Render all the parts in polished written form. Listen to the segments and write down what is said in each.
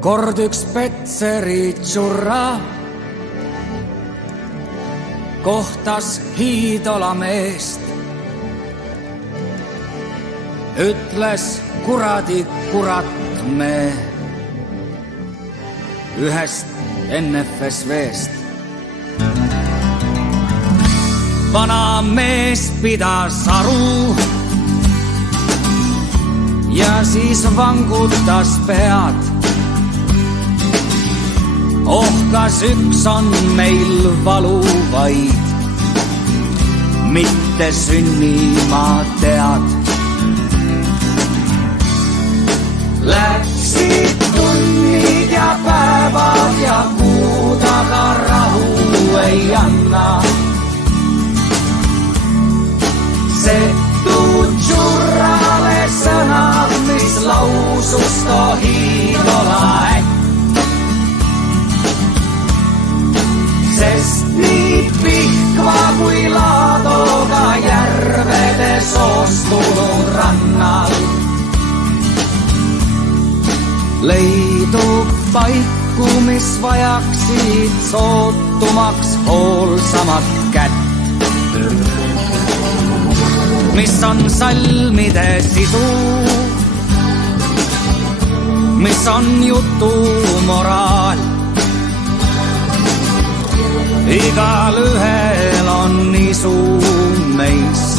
Kord üks Petseri tšurra kohtas Hiidola meest. Ütles kuradi kurat me ühest NFSV-st. Vana mees pidas aru ja siis vangutas pead. Kas üks on meil valu vaid, mitte sünnima tead. Läksid tunnid ja päevad ja kuud, aga rahu ei anna. Setud tšurrale sõnad, mis lausus too Hiidola äkk. Sest nii Pihkva kui Laadoga järvede soostunud rannal leidub paiku, mis vajaksid sootumaks hoolsamat kätt. Mis on salmide sisu, mis on jutu moraal. Igal ühel on isu meist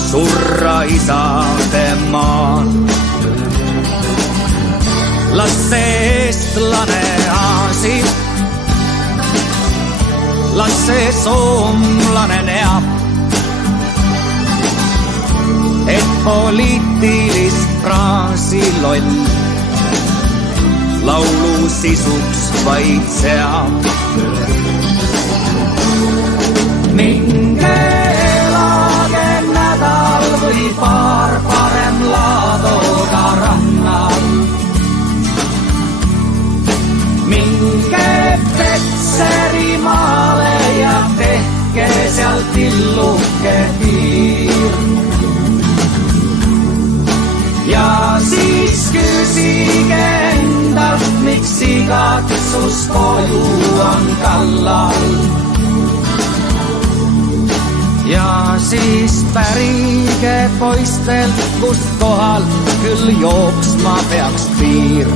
surra isade maal. Las see eestlane aasib, las see soomlane neab, et poliitilist fraasi loll laulu sisuks vaid seab. Minge elage nädal või paar parem Laadoga rannal. Minge Petseri maale ja tehke seal tilluke tiir. Ja siis küsige endalt, miks igatsus koju on kallal. Ja siis pärige poistelt, kust kohal küll jooksma peaks piir.